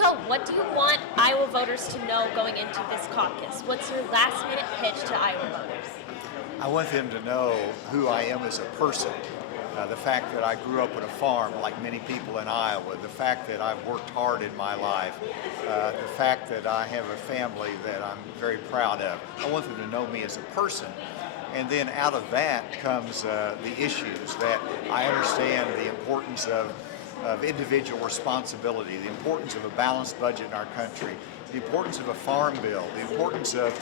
So, what do you want Iowa voters to know going into this caucus? What's your last-minute pitch to Iowa voters? I want them to know who I am as a person. The fact that I grew up on a farm like many people in Iowa, the fact that I've worked hard in my life, the fact that I have a family that I'm very proud of. I want them to know me as a person. And then out of that comes the issues that I understand the importance of individual responsibility, the importance of a balanced budget in our country, the importance of a farm bill, the importance of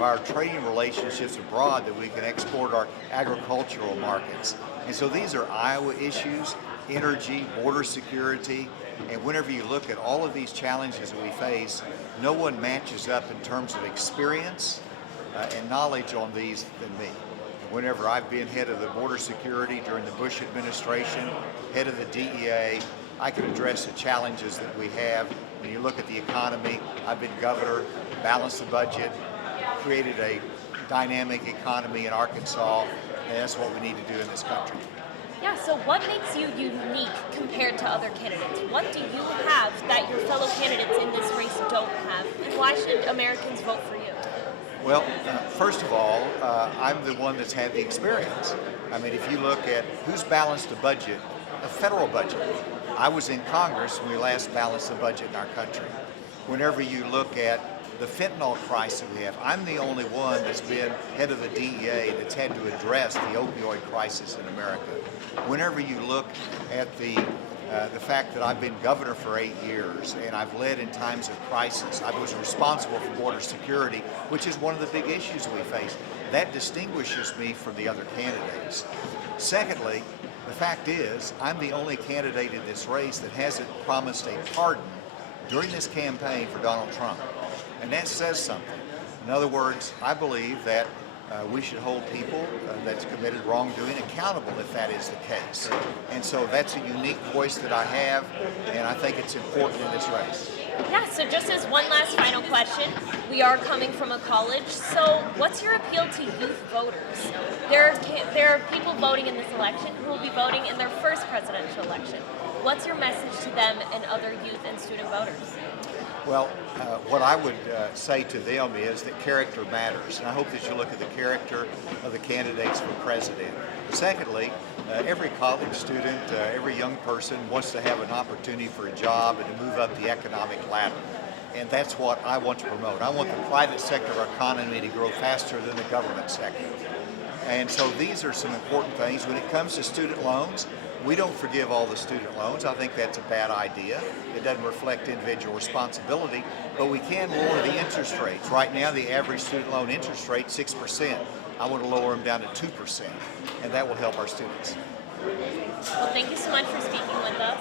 our trading relationships abroad that we can export our agricultural markets. And so these are Iowa issues, energy, border security, and whenever you look at all of these challenges that we face, no one matches up in terms of experience and knowledge on these than me. Whenever I've been head of the border security during the Bush administration, head of the DEA, I can address the challenges that we have. When you look at the economy, I've been governor, balanced the budget, created a dynamic economy in Arkansas, and that's what we need to do in this country. Yeah, so what makes you unique compared to other candidates? What do you have that your fellow candidates in this race don't have? And why should Americans vote for you? Well, first of all, I'm the one that's had the experience. I mean, if you look at who's balanced a budget, a federal budget. I was in Congress when we last balanced the budget in our country. Whenever you look at the fentanyl crisis we have, I'm the only one that's been head of the DEA that's had to address the opioid crisis in America. Whenever you look at the fact that I've been governor for 8 years and I've led in times of crisis, I was responsible for border security, which is one of the big issues we face. That distinguishes me from the other candidates. Secondly, the fact is, I'm the only candidate in this race that hasn't promised a pardon during this campaign for Donald Trump. And that says something. In other words, I believe that we should hold people that's committed wrongdoing accountable if that is the case. And so that's a unique voice that I have, and I think it's important in this race. Yeah, so just as one last final question, we are coming from a college, so what's your appeal to youth voters? There are people voting in this election who will be voting in their first presidential election. What's your message to them and other youth and student voters? Well, what I would say to them is that character matters, and I hope that you look at the character of the candidates for president. Secondly, every college student, every young person wants to have an opportunity for a job and to move up the economic ladder. And that's what I want to promote. I want the private sector of our economy to grow faster than the government sector. And so these are some important things. When it comes to student loans, we don't forgive all the student loans. I think that's a bad idea. It doesn't reflect individual responsibility, but we can lower the interest rates. Right now, the average student loan interest rate is 6%. I want to lower them down to 2%, and that will help our students. Well, thank you so much for speaking with us.